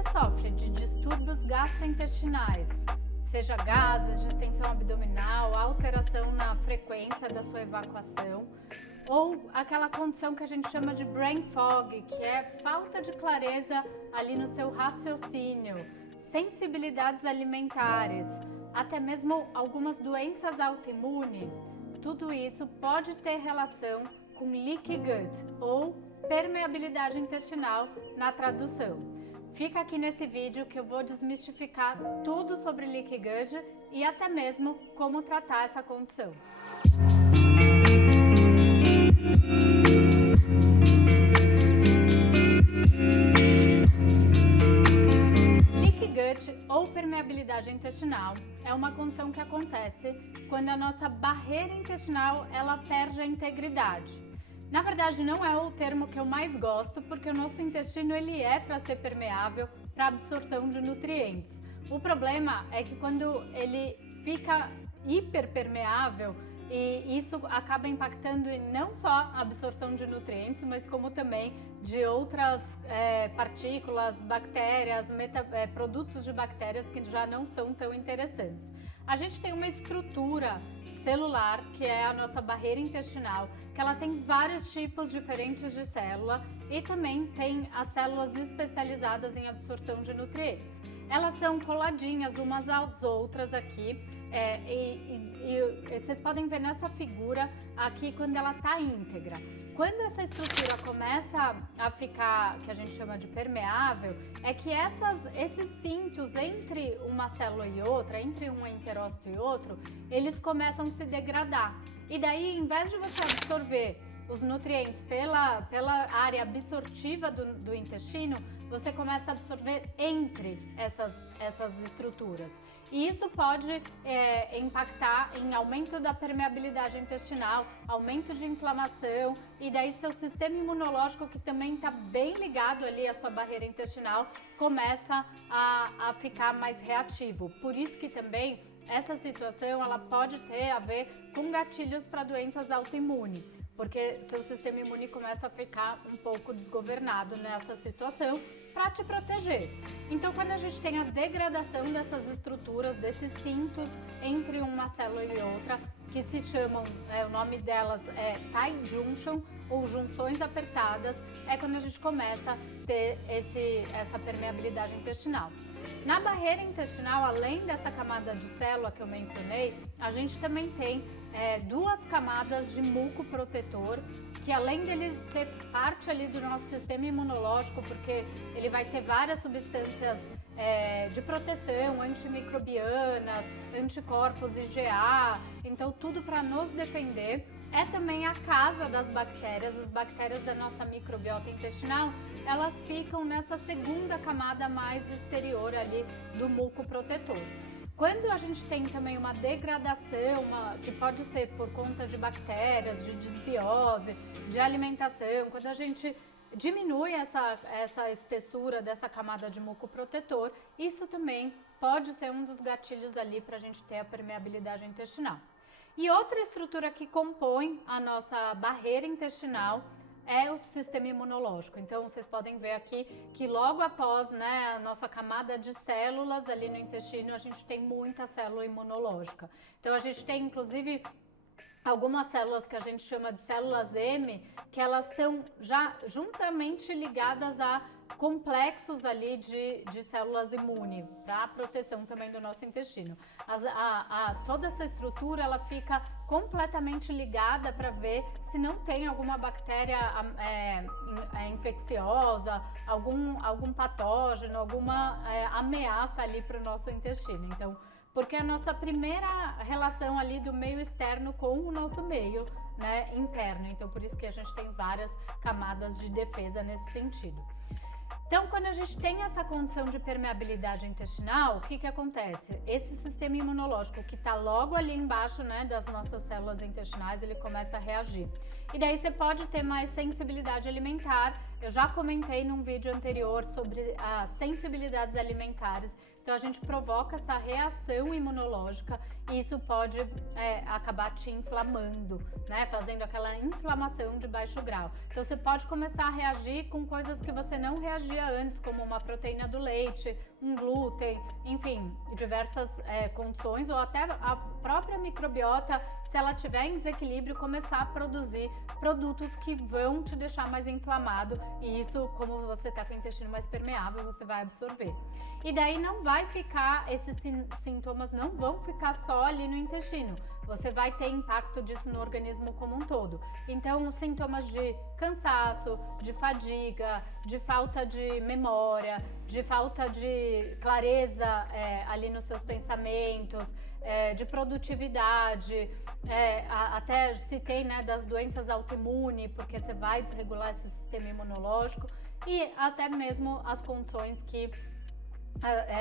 você sofre de distúrbios gastrointestinais, seja gases, distensão abdominal, alteração na frequência da sua evacuação, ou aquela condição que a gente chama de brain fog, que é falta de clareza ali no seu raciocínio, sensibilidades alimentares, até mesmo algumas doenças autoimunes, tudo isso pode ter relação com leaky gut ou permeabilidade intestinal na tradução. Fica aqui nesse vídeo que eu vou desmistificar tudo sobre leaky gut e até mesmo como tratar essa condição. Leaky gut ou permeabilidade intestinal é uma condição que acontece quando a nossa barreira intestinal ela perde a integridade. Na verdade, não é o termo que eu mais gosto, porque o nosso intestino ele é para ser permeável para absorção de nutrientes. O problema é que quando ele fica hiperpermeável, e isso acaba impactando em não só a absorção de nutrientes, mas como também de outras partículas, bactérias, produtos de bactérias que já não são tão interessantes. A gente tem uma estrutura celular, que é a nossa barreira intestinal, que ela tem vários tipos diferentes de célula e também tem as células especializadas em absorção de nutrientes. Elas são coladinhas umas às outras aqui e vocês podem ver nessa figura aqui quando ela está íntegra. Quando essa estrutura começa a ficar, que a gente chama de permeável, é que esses cintos entre uma célula e outra, entre um enterócito e outro, eles começam a se degradar. E daí, em vez de você absorver os nutrientes pela área absortiva do intestino, você começa a absorver entre essas estruturas. E isso pode impactar em aumento da permeabilidade intestinal, aumento de inflamação, e daí seu sistema imunológico, que também está bem ligado ali à sua barreira intestinal, começa a ficar mais reativo. Por isso que também essa situação ela pode ter a ver com gatilhos para doenças autoimunes, porque seu sistema imune começa a ficar um pouco desgovernado nessa situação para te proteger. Então, quando a gente tem a degradação dessas estruturas, desses cintos entre uma célula e outra, que se chamam, o nome delas é tight junction ou junções apertadas, é quando a gente começa a ter essa permeabilidade intestinal. Na barreira intestinal, além dessa camada de célula que eu mencionei, a gente também tem duas camadas de muco protetor, que além dele ser parte ali do nosso sistema imunológico, porque ele vai ter várias substâncias de proteção, antimicrobianas, anticorpos IgA, então tudo para nos defender. É também a casa das bactérias, as bactérias da nossa microbiota intestinal, elas ficam nessa segunda camada mais exterior ali do muco protetor. Quando a gente tem também uma degradação, que pode ser por conta de bactérias, de desbiose, de alimentação, quando a gente diminui essa espessura dessa camada de muco protetor, isso também pode ser um dos gatilhos ali para a gente ter a permeabilidade intestinal. E outra estrutura que compõe a nossa barreira intestinal é o sistema imunológico. Então, vocês podem ver aqui que logo após a nossa camada de células ali no intestino, a gente tem muita célula imunológica. Então, a gente tem, inclusive, algumas células que a gente chama de células M, que elas estão já juntamente ligadas a complexos ali de células imunes, para a proteção também do nosso intestino. Toda essa estrutura ela fica completamente ligada para ver se não tem alguma bactéria infecciosa, algum patógeno, alguma ameaça ali para o nosso intestino. Então, porque é a nossa primeira relação ali do meio externo com o nosso meio interno. Então, por isso que a gente tem várias camadas de defesa nesse sentido. Então, quando a gente tem essa condição de permeabilidade intestinal, o que acontece? Esse sistema imunológico que está logo ali embaixo das nossas células intestinais, ele começa a reagir. E daí você pode ter mais sensibilidade alimentar. Eu já comentei num vídeo anterior sobre as sensibilidades alimentares. Então, Então a gente provoca essa reação imunológica e isso pode acabar te inflamando, né? Fazendo aquela inflamação de baixo grau. Então você pode começar a reagir com coisas que você não reagia antes, como uma proteína do leite, um glúten, enfim, diversas condições, ou até a própria microbiota, se ela tiver em desequilíbrio, começar a produzir produtos que vão te deixar mais inflamado, e isso, como você está com o intestino mais permeável, você vai absorver. E daí não vai ficar, esses sintomas não vão ficar só ali no intestino, você vai ter impacto disso no organismo como um todo. Então, os sintomas de cansaço, de fadiga, de falta de memória, de falta de clareza ali nos seus pensamentos, de produtividade, até citei, né, das doenças autoimunes, porque você vai desregular esse sistema imunológico, e até mesmo as condições que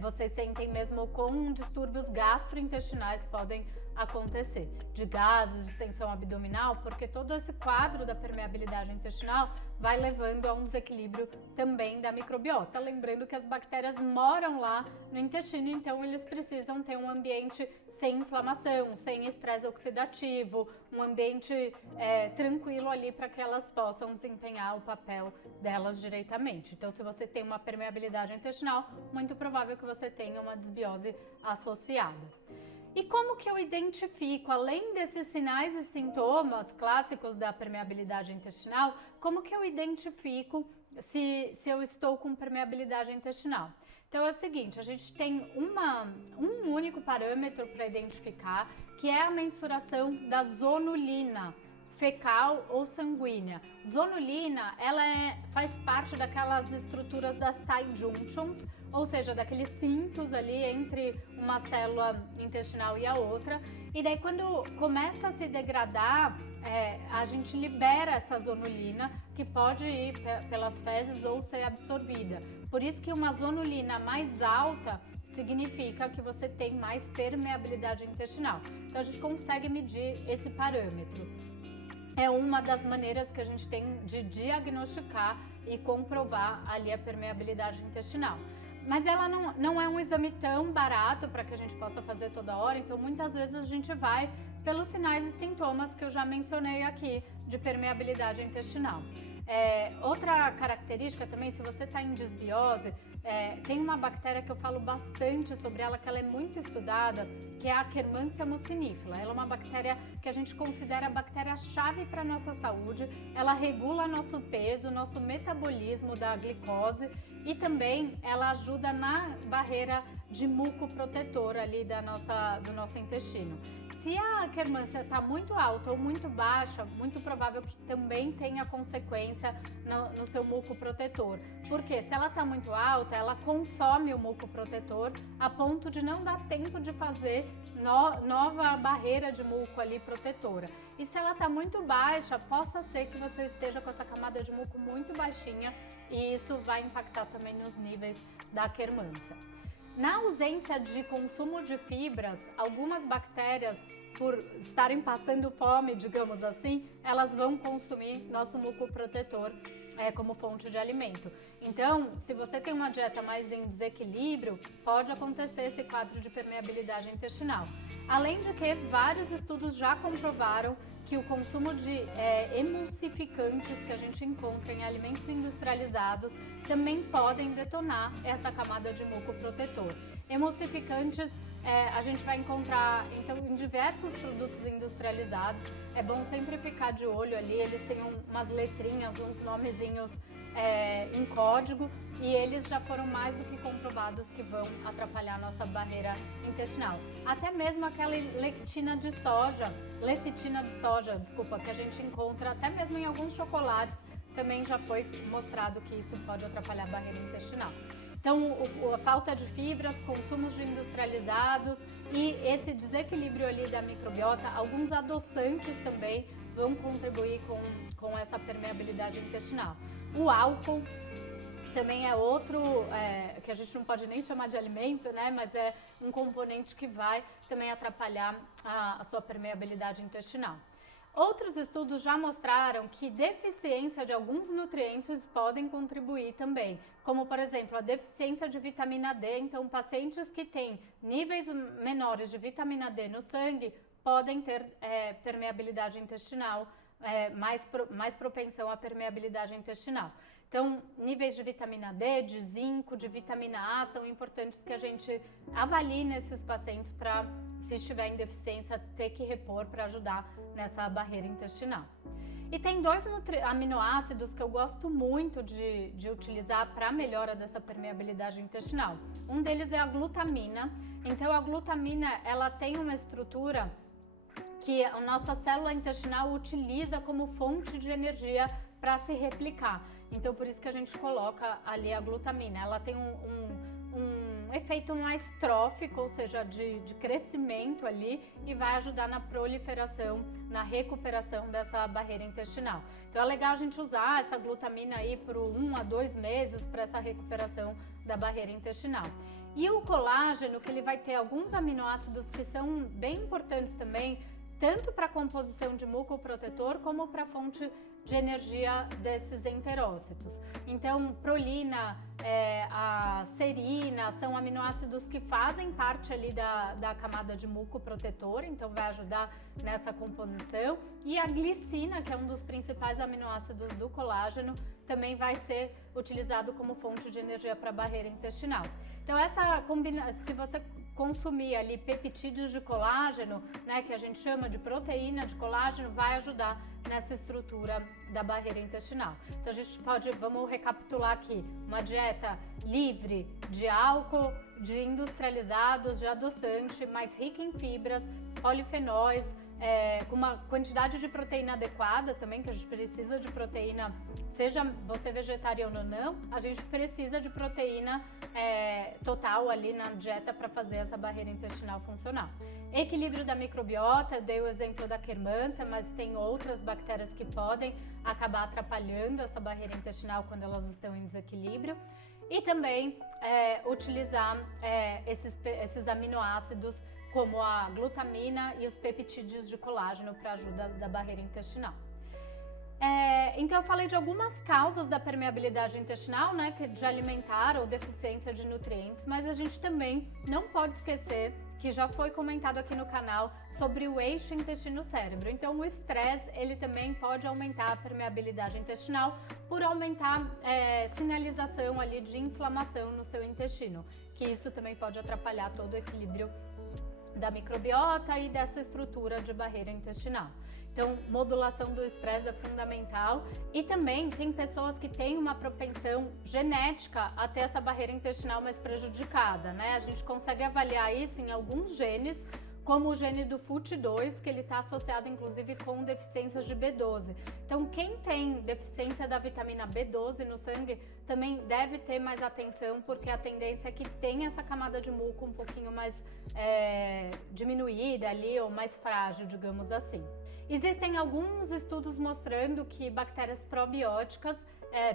vocês sentem mesmo com distúrbios gastrointestinais podem acontecer, de gases, distensão abdominal, porque todo esse quadro da permeabilidade intestinal vai levando a um desequilíbrio também da microbiota. Lembrando que as bactérias moram lá no intestino, então eles precisam ter um ambiente sem inflamação, sem estresse oxidativo, um ambiente tranquilo ali para que elas possam desempenhar o papel delas diretamente. Então, se você tem uma permeabilidade intestinal, muito provável que você tenha uma desbiose associada. E como que eu identifico, além desses sinais e sintomas clássicos da permeabilidade intestinal, como que eu identifico se eu estou com permeabilidade intestinal? Então é o seguinte, a gente tem um único parâmetro para identificar, que é a mensuração da zonulina fecal ou sanguínea. Zonulina, ela faz parte daquelas estruturas das tight junctions, ou seja, daqueles cintos ali entre uma célula intestinal e a outra. E daí quando começa a se degradar, a gente libera essa zonulina, que pode ir pelas fezes ou ser absorvida. Por isso que uma zonulina mais alta significa que você tem mais permeabilidade intestinal. Então a gente consegue medir esse parâmetro. É uma das maneiras que a gente tem de diagnosticar e comprovar ali a permeabilidade intestinal. Mas ela não é um exame tão barato para que a gente possa fazer toda hora, então muitas vezes a gente vai pelos sinais e sintomas que eu já mencionei aqui de permeabilidade intestinal. Outra característica também, se você está em desbiose, tem uma bactéria que eu falo bastante sobre ela, que ela é muito estudada, que é a Akkermansia mucinifera. Ela é uma bactéria que a gente considera a bactéria-chave para a nossa saúde. Ela regula nosso peso, nosso metabolismo da glicose, e também ela ajuda na barreira de muco protetor ali do nosso intestino. Se a Akkermansia está muito alta ou muito baixa, muito provável que também tenha consequência no seu muco protetor. Porque se ela está muito alta, ela consome o muco protetor a ponto de não dar tempo de fazer nova barreira de muco ali protetora. E se ela está muito baixa, possa ser que você esteja com essa camada de muco muito baixinha, e isso vai impactar também nos níveis da Akkermansia. Na ausência de consumo de fibras, algumas bactérias, por estarem passando fome, digamos assim, elas vão consumir nosso muco protetor como fonte de alimento. Então, se você tem uma dieta mais em desequilíbrio, pode acontecer esse quadro de permeabilidade intestinal. Além de que vários estudos já comprovaram que o consumo de emulsificantes que a gente encontra em alimentos industrializados também podem detonar essa camada de muco protetor. Emulsificantes a gente vai encontrar então em diversos produtos industrializados. É bom sempre ficar de olho ali, eles têm umas letrinhas, uns nomezinhos em código, e eles já foram mais do que comprovados que vão atrapalhar a nossa barreira intestinal. Até mesmo aquela lecitina de soja, desculpa, que a gente encontra até mesmo em alguns chocolates, também já foi mostrado que isso pode atrapalhar a barreira intestinal. Então, a falta de fibras, consumos de industrializados e esse desequilíbrio ali da microbiota, alguns adoçantes também vão contribuir com essa permeabilidade intestinal. O álcool também é outro, que a gente não pode nem chamar de alimento, né? Mas é um componente que vai também atrapalhar a sua permeabilidade intestinal. Outros estudos já mostraram que deficiência de alguns nutrientes podem contribuir também, como por exemplo a deficiência de vitamina D. Então, pacientes que têm níveis menores de vitamina D no sangue podem ter permeabilidade intestinal, mais propensão à permeabilidade intestinal. Então, níveis de vitamina D, de zinco, de vitamina A são importantes que a gente avalie nesses pacientes para, se estiver em deficiência, ter que repor para ajudar nessa barreira intestinal. E tem dois aminoácidos que eu gosto muito de utilizar para a melhora dessa permeabilidade intestinal. Um deles é a glutamina. Então, a glutamina, ela tem uma estrutura que a nossa célula intestinal utiliza como fonte de energia para se replicar. Então, por isso que a gente coloca ali a glutamina. Ela tem um efeito mais trófico, ou seja, de crescimento ali, e vai ajudar na proliferação, na recuperação dessa barreira intestinal. Então, é legal a gente usar essa glutamina aí por 1 a 2 meses para essa recuperação da barreira intestinal. E o colágeno, que ele vai ter alguns aminoácidos que são bem importantes também, tanto para a composição de mucoprotetor como para a fonte de energia desses enterócitos. Então, prolina, a serina são aminoácidos que fazem parte ali da camada de mucoprotetor, então vai ajudar nessa composição. E a glicina, que é um dos principais aminoácidos do colágeno, também vai ser utilizado como fonte de energia para a barreira intestinal. Então, essa se você consumir ali peptídeos de colágeno, né, que a gente chama de proteína de colágeno, vai ajudar nessa estrutura da barreira intestinal. Então a gente vamos recapitular aqui, uma dieta livre de álcool, de industrializados, de adoçante, mais rica em fibras, polifenóis, com uma quantidade de proteína adequada também, que a gente precisa de proteína, seja você vegetariano ou não, a gente precisa de proteína total ali na dieta para fazer essa barreira intestinal funcionar. Equilíbrio da microbiota, eu dei o exemplo da quermância, mas tem outras bactérias que podem acabar atrapalhando essa barreira intestinal quando elas estão em desequilíbrio. E também utilizar esses aminoácidos como a glutamina e os peptídeos de colágeno para ajuda da barreira intestinal. Então eu falei de algumas causas da permeabilidade intestinal, né, de alimentar ou deficiência de nutrientes, mas a gente também não pode esquecer que já foi comentado aqui no canal sobre o eixo intestino-cérebro. Então o estresse, ele também pode aumentar a permeabilidade intestinal por aumentar sinalização ali de inflamação no seu intestino, que isso também pode atrapalhar todo o equilíbrio da microbiota e dessa estrutura de barreira intestinal. Então, modulação do estresse é fundamental. E também tem pessoas que têm uma propensão genética a ter essa barreira intestinal mais prejudicada, né? A gente consegue avaliar isso em alguns genes, como o gene do FUT2, que ele está associado inclusive com deficiências de B12. Então, quem tem deficiência da vitamina B12 no sangue também deve ter mais atenção, porque a tendência é que tenha essa camada de muco um pouquinho mais diminuída ali, ou mais frágil, digamos assim. Existem alguns estudos mostrando que bactérias probióticas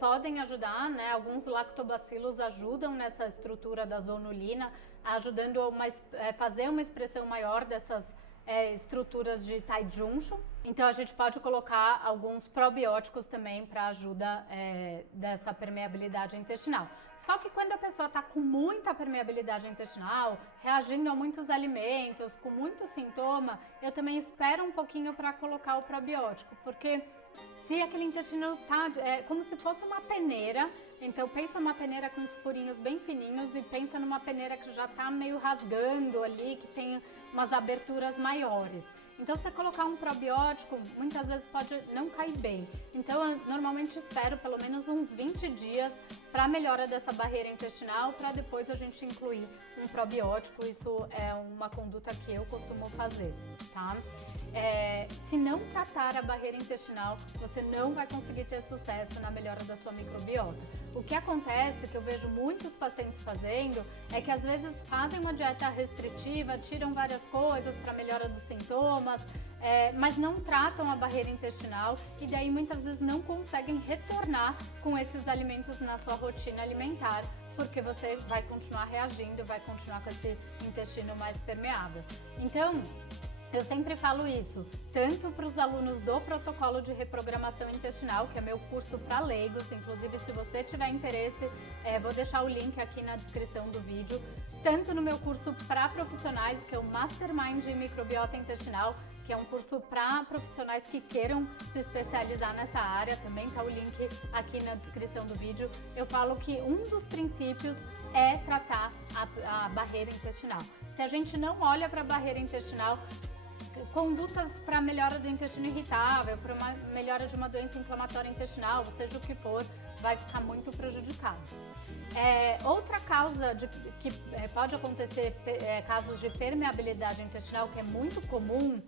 podem ajudar, né? Alguns lactobacilos ajudam nessa estrutura da zonulina, ajudando a fazer uma expressão maior dessas estruturas de tight junction. Então a gente pode colocar alguns probióticos também para ajuda dessa permeabilidade intestinal. Só que quando a pessoa está com muita permeabilidade intestinal, reagindo a muitos alimentos, com muito sintoma, eu também espero um pouquinho para colocar o probiótico, porque se aquele intestino tá como se fosse uma peneira, então pensa numa peneira com os furinhos bem fininhos e pensa numa peneira que já tá meio rasgando ali, que tem umas aberturas maiores. Então, se você colocar um probiótico, muitas vezes pode não cair bem. Então, eu normalmente espero pelo menos uns 20 dias para a melhora dessa barreira intestinal, para depois a gente incluir um probiótico. Isso é uma conduta que eu costumo fazer, tá? Se não tratar a barreira intestinal, você não vai conseguir ter sucesso na melhora da sua microbiota. O que acontece, que eu vejo muitos pacientes fazendo, é que às vezes fazem uma dieta restritiva, tiram várias coisas para melhora dos sintomas, mas não tratam a barreira intestinal e daí muitas vezes não conseguem retornar com esses alimentos na sua rotina alimentar, porque você vai continuar reagindo, vai continuar com esse intestino mais permeável. Então, Eu sempre falo isso, tanto para os alunos do protocolo de reprogramação intestinal, que é meu curso para leigos, inclusive se você tiver interesse, vou deixar o link aqui na descrição do vídeo, tanto no meu curso para profissionais, que é o Mastermind em Microbiota Intestinal, que é um curso para profissionais que queiram se especializar nessa área, também tá o link aqui na descrição do vídeo. Eu falo que um dos princípios é tratar a barreira intestinal. Se a gente não olha para a barreira intestinal, condutas para melhora do intestino irritável, para uma melhora de uma doença inflamatória intestinal, seja o que for, vai ficar muito prejudicado. Outra causa que pode acontecer, casos de permeabilidade intestinal, que é muito comum,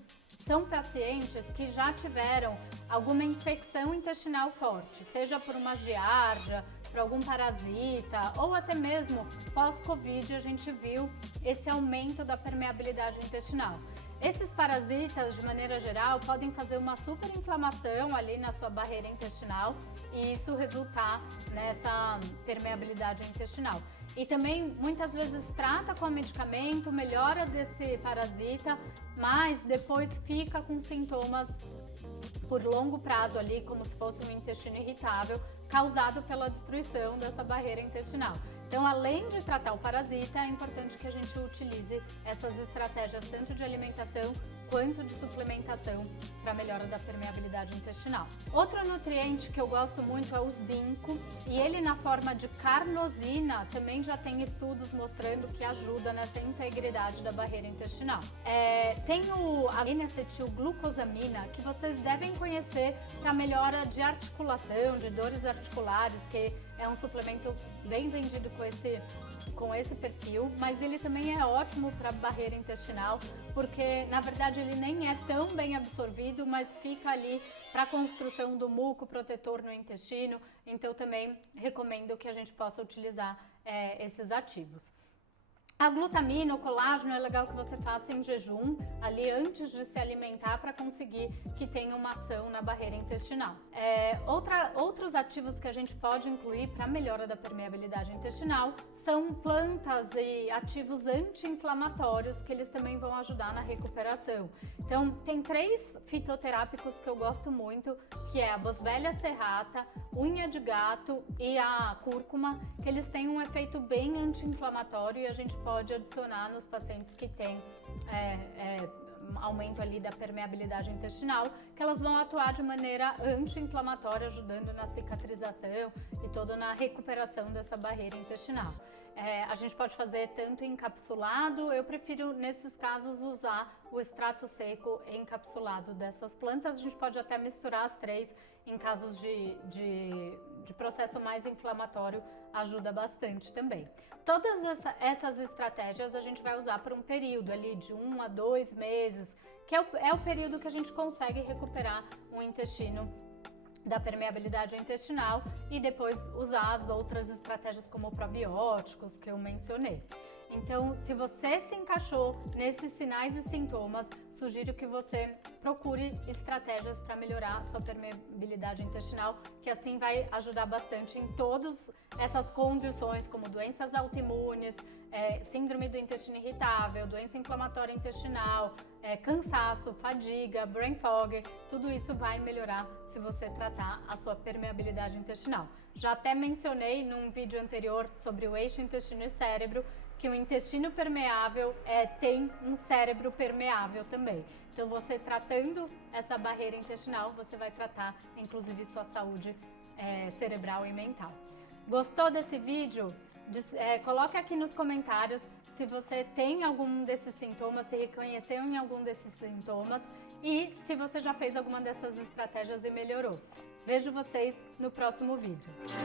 são pacientes que já tiveram alguma infecção intestinal forte, seja por uma giardia, por algum parasita ou até mesmo pós-Covid a gente viu esse aumento da permeabilidade intestinal. Esses parasitas, de maneira geral, podem fazer uma superinflamação ali na sua barreira intestinal e isso resultar nessa permeabilidade intestinal. E também, muitas vezes, trata com medicamento, melhora desse parasita, mas depois fica com sintomas por longo prazo ali, como se fosse um intestino irritável, causado pela destruição dessa barreira intestinal. Então, além de tratar o parasita, é importante que a gente utilize essas estratégias tanto de alimentação quanto de suplementação para a melhora da permeabilidade intestinal. Outro nutriente que eu gosto muito é o zinco, e ele na forma de carnosina também já tem estudos mostrando que ajuda nessa integridade da barreira intestinal. Tem a N-acetilglucosamina, que vocês devem conhecer para melhora de articulação, de dores articulares, que é um suplemento bem vendido com esse perfil, mas ele também é ótimo para a barreira intestinal, porque na verdade ele nem é tão bem absorvido, mas fica ali para a construção do muco protetor no intestino, então também recomendo que a gente possa utilizar esses ativos. A glutamina, o colágeno, é legal que você faça em jejum, ali antes de se alimentar, para conseguir que tenha uma ação na barreira intestinal. Outros ativos que a gente pode incluir para melhora da permeabilidade intestinal são plantas e ativos anti-inflamatórios, que eles também vão ajudar na recuperação. Então, tem 3 fitoterápicos que eu gosto muito, que é a Boswellia serrata, unha de gato e a cúrcuma, que eles têm um efeito bem anti-inflamatório e a gente pode adicionar nos pacientes que têm aumento ali da permeabilidade intestinal, que elas vão atuar de maneira anti-inflamatória, ajudando na cicatrização e toda na recuperação dessa barreira intestinal. A gente pode fazer tanto encapsulado, eu prefiro nesses casos usar o extrato seco encapsulado dessas plantas. A gente pode até misturar as 3 em casos de processo mais inflamatório, ajuda bastante também. Todas essas estratégias a gente vai usar por um período ali de 1 a 2 meses, que é o período que a gente consegue recuperar um intestino da permeabilidade intestinal e depois usar as outras estratégias como probióticos que eu mencionei. Então, se você se encaixou nesses sinais e sintomas, sugiro que você procure estratégias para melhorar sua permeabilidade intestinal, que assim vai ajudar bastante em todas essas condições, como doenças autoimunes, síndrome do intestino irritável, doença inflamatória intestinal, cansaço, fadiga, brain fog, tudo isso vai melhorar se você tratar a sua permeabilidade intestinal. Já até mencionei num vídeo anterior sobre o eixo intestino e cérebro, que o intestino permeável tem um cérebro permeável também. Então, você tratando essa barreira intestinal, você vai tratar, inclusive, sua saúde cerebral e mental. Gostou desse vídeo? Coloque aqui nos comentários se você tem algum desses sintomas, se reconheceu em algum desses sintomas e se você já fez alguma dessas estratégias e melhorou. Vejo vocês no próximo vídeo.